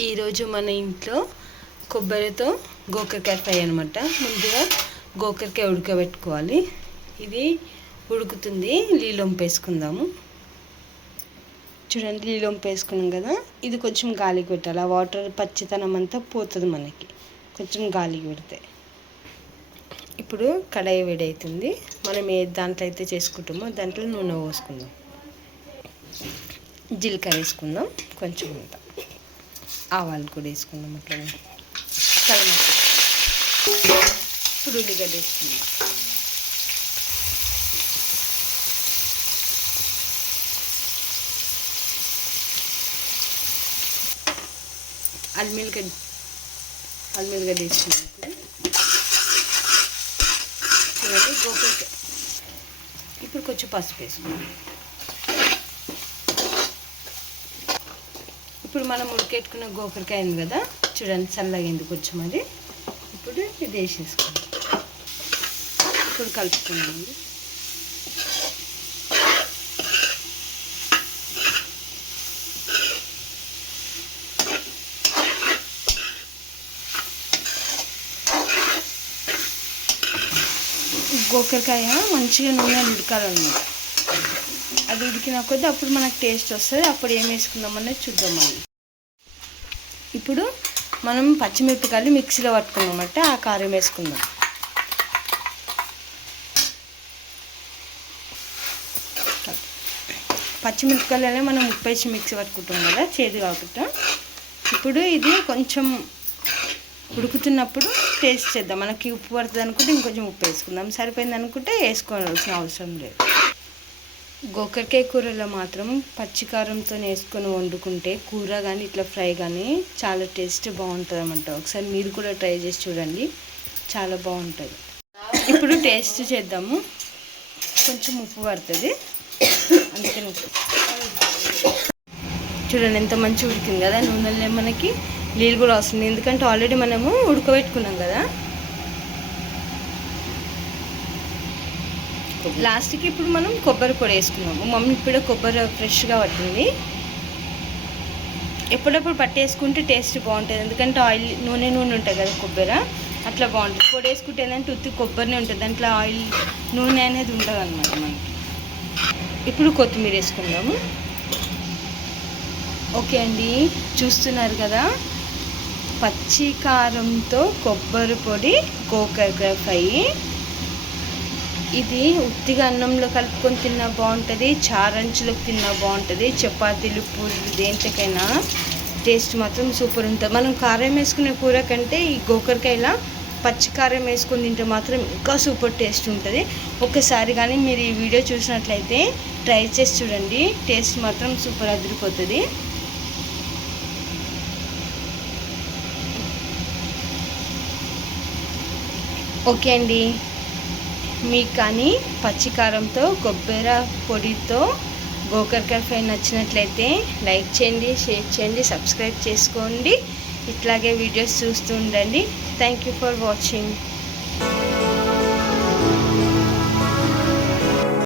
ఈరోజు మన ఇంట్లో కొబ్బరితో గోకరకాయ ఫ్రై అనమాట ముందుగా గోకరకాయ ఉడకబెట్టుకోవాలి. ఇది ఉడుకుతుంది. నీళ్ళు వేసుకుందాము చూడండి నీళ్ళు వేసుకున్నాం కదా. ఇది కొంచెం గాలికి పెట్టాలి. ఆ వాటర్ పచ్చితనం అంతా పోతుంది మనకి. కొంచెం గాలికి పెడితే. ఇప్పుడు కడాయి వేడవుతుంది మనం ఏ దాంట్లో అయితే చేసుకుంటామో దాంట్లో నూనె పోసుకుందాం. జీలకర్ర వేసుకుందాం. కొంచెం అంతా ఆవాలు కూడా వేసుకుందాం అట్లనే కలమక్క ఇప్పుడు ఉల్లిగడ్డ వేసుకుందాం. అల్మిల్గడ్డ అల్మిల్గడ్డ వేసుకుందాం చూడండి గోకరకాయ ఇప్పుడు కొంచెం పసుపు వేసుకుందాం. ఇప్పుడు మనం ఉడికెట్టుకున్న గోకరకాయ ఉంది కదా? చూడండి చల్లగింది కొంచెం అది. ఇప్పుడు ఇది వేసేసుకోండి ఇప్పుడు కలుపుకున్నామండి గోకరకాయ మంచిగా నూనె ఉడకాలన్నమాట. అది ఉడికిన కొద్ది అప్పుడు మనకు టేస్ట్ వస్తుంది. అప్పుడు ఏం వేసుకుందాం అనేది చూద్దాం మళ్ళీ ఇప్పుడు మనం పచ్చిమిరపకాయలు మిక్సీలో పట్టుకున్నామంటే ఆ కారం వేసుకుందాం. పచ్చిమిరపకాయలనే మనం ఉప్పు వేసి మిక్సీ పట్టుకుంటాం కదా చేదు కాకుండా. ఇప్పుడు ఇది కొంచెం ఉడుకుతున్నప్పుడు టేస్ట్ చేద్దాం. మనకి ఉప్పు పడుతుంది అనుకుంటే ఇంకొంచెం ఉప్పు వేసుకుందాం. సరిపోయింది అనుకుంటే వేసుకోవాల్సిన అవసరం లేదు. గోకరకాయ కూరలో మాత్రం పచ్చికారంతో వేసుకొని వండుకుంటే కూర కానీ ఇట్లా ఫ్రై కానీ చాలా టేస్ట్ బాగుంటుంది అనమాట ఒకసారి మీరు కూడా ట్రై చేసి చూడండి. చాలా బాగుంటుంది. ఇప్పుడు టేస్ట్ చేద్దాము. కొంచెం ఉప్పు పడుతుంది. అందుకని ఉప్పు. చూడండి ఎంత మంచి ఉడికింది కదా నూనెలో మనకి నీళ్ళు కూడా వస్తుంది ఎందుకంటే ఆల్రెడీ మనము ఉడకబెట్టుకున్నాం కదా. లాస్ట్కి ఇప్పుడు మనం కొబ్బరి పొడి వేసుకున్నాము. మమ్మీ ఇప్పుడు కొబ్బరి ఫ్రెష్గా పట్టింది. ఎప్పుడప్పుడు పట్టేసుకుంటే టేస్ట్ బాగుంటుంది. ఎందుకంటే ఆయిల్ నూనె నూనె ఉంటుంది కదా కొబ్బరి అట్లా బాగుంటుంది. పొడి వేసుకుంటే ఏంటంటే ఉత్తి కొబ్బరినే ఉంటుంది. దాంట్లో ఆయిల్ నూనె అనేది ఉండదు అనమాట మనకి. ఇప్పుడు కొత్తిమీర వేసుకుందాము. ఓకే అండి. చూస్తున్నారు కదా? పచ్చి కారంతో కొబ్బరి పొడి గోకరకాయ ఫ్రై. ఇది ఉత్తిగా అన్నంలో కలుపుకొని తిన్నా బాగుంటుంది చారంచులకు తిన్నా బాగుంటుంది చపాతీలు పూరీలు దేంట్లోకైనా టేస్ట్ మాత్రం సూపర్ ఉంటుంది. మనం కారం వేసుకునే కూర కంటే ఈ గోకరకాయలా పచ్చి కారం వేసుకొని తింటే మాత్రం ఇంకా సూపర్ టేస్ట్ ఉంటుంది. ఒక్కసారి కానీ మీరు ఈ వీడియో చూసినట్లయితే ట్రై చేసి చూడండి టేస్ట్ మాత్రం సూపర్ అదిరిపోతుంది. ఓకే అండి. మీకు కానీ పచ్చికారంతో కొబ్బరి పొడితో గోకరకాయ ఫ్రై నచ్చినట్లయితే లైక్ చేయండి షేర్ చేయండి సబ్స్క్రైబ్ చేసుకోండి. ఇట్లాగే వీడియోస్ చూస్తూ ఉండండి. Thank you for watching